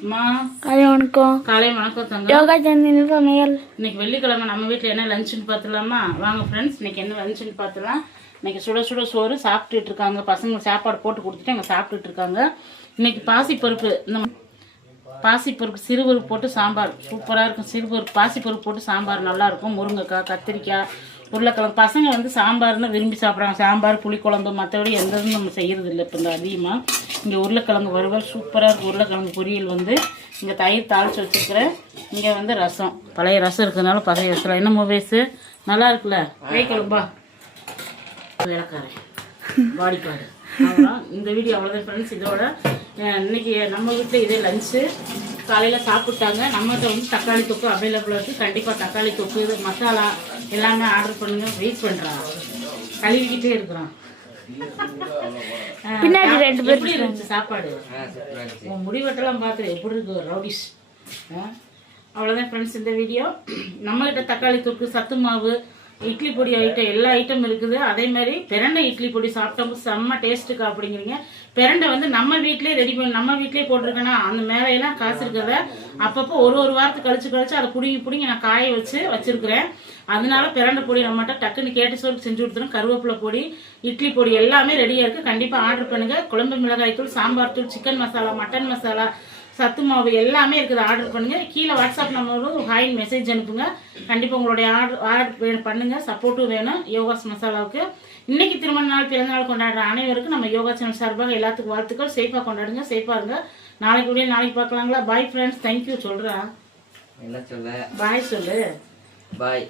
காலை வணக்கம். காலை வணக்கம் தங்க. யோகா சேனல் சமையல். இன்னைக்கு வெள்ளிக்கிழமை நம்ம வீட்டில் என்ன லஞ்சுன்னு பார்த்துலாமா? வாங்க ஃப்ரெண்ட்ஸ், இன்னைக்கு என்ன லஞ்சுன்னு பார்த்துலாம். இன்னைக்கு சுட சுட சோறு சாப்பிட்டுட்டு இருக்காங்க பசங்க. சாப்பாடு போட்டு கொடுத்துட்டு அங்கே சாப்பிட்டுட்டு இருக்காங்க. இன்னைக்கு பாசிப்பருப்பு, இந்த பாசிப்பருப்பு சிறுபருப்பு போட்டு சாம்பார் சூப்பராக இருக்கும். சிறுபருப்பு பாசிப்பருப்பு போட்டு சாம்பார் நல்லாயிருக்கும். முருங்கைக்காய், கத்திரிக்காய், உருளைக்கிழங்கு. பசங்க வந்து சாம்பார்னு விரும்பி சாப்பிட்றாங்க. சாம்பார், புளிக்குழம்பு, மற்றபடி எந்த இதுவும் நம்ம செய்கிறது இல்லை இப்போ இந்த அதிகமாக. இங்கே உருளைக்கிழங்கு வறுவல் சூப்பராக இருக்கும். உருளைக்கிழங்கு பொரியல் வந்து இங்கே தயிர் தாளித்து வச்சுருக்கிறேன். இங்கே வந்து ரசம், பழைய ரசம் இருக்கிறதுனால பழைய ரசம் என்ன மூவேஸு நல்லா இருக்குல்ல. வேக்கலும்பா விளக்காரன் பாடிக்காடு. அவ்வளோதான் இந்த வீடியோ, அவ்வளோதான் ஃப்ரெண்ட்ஸ். இதோட இன்னைக்கு நம்ம வீட்டில் இதே லஞ்சு. காலையில் சாப்பிட்டாங்க. நம்மகிட்ட வந்து தக்காளி தொக்கு அவைலபிளாக இருக்குது. கண்டிப்பாக தக்காளி தொக்கு, மசாலா எல்லாமே ஆர்டர் பண்ணுங்க. வெயிட் பண்ணுறான், கழுவிக்கிட்டே இருக்கிறான். பின்னாடி ரெண்டு பேர் எப்படி இருந்துச்சு சாப்பாடு? உன் முடிவெட்டெல்லாம் பார்த்து எப்படி இருக்கு ரவுடிஸ். அவ்வளோதான் ஃப்ரெண்ட்ஸ் இந்த வீடியோ. நம்மகிட்ட தக்காளி தொக்கு, சத்து மாவு, இட்லி பொடி ஐட்டம் எல்லா ஐட்டம் இருக்குது. அதே மாதிரி பிரண்டை இட்லி பொடி சாப்பிட்டோம் செம்ம டேஸ்ட்டுக்கா அப்படிங்கிறீங்க. பிரண்டை வந்து நம்ம வீட்லேயே ரெடி பண்ணி நம்ம வீட்லேயே போட்டிருக்கேன்னா அந்த மேலையெல்லாம் காசு இருக்கிறத அப்பப்போ ஒரு வாரத்துக்கு கழிச்சு அதை பிடிங்கி நான் காய வச்சிருக்கிறேன். அதனால பிரண்டை பொடி நம்மகிட்ட டக்குன்னு கேட்டு சொல்லி செஞ்சு கொடுத்துரும். கருவேப்பிலை பொடி, இட்லி பொடி எல்லாமே ரெடியாக இருக்குது. கண்டிப்பாக ஆர்டர் பண்ணுங்கள். குழம்பு மிளகாய் தூள், சாம்பார் தூள், சிக்கன் மசாலா, மட்டன் மசாலா, சத்து மாவு எல்லாமே இருக்குது. ஆர்டர் பண்ணுங்கள். கீழே வாட்ஸ்அப் நம்பரும் ஹாய் மெசேஜ் அனுப்புங்க. கண்டிப்பாக உங்களுடைய ஆர்டர் பண்ணுங்கள். சப்போர்ட்டும் வேணும் யோகாஸ் மசாலாவுக்கு. இன்னைக்கு திருமண நாள், பிறந்த நாள் கொண்டாடுற அனைவருக்கும் நம்ம யோகா சேனல் சார்பாக எல்லாத்துக்கும் வாழ்த்துக்கள். சேஃபாக கொண்டாடுங்க, சேஃபாக இருங்க. நாளைக்கு பார்க்கலாங்களா? Bye friends. தேங்க்யூ சொல்கிறேன். என்ன சொல்ல? பாய் சொல்லு. பாய்.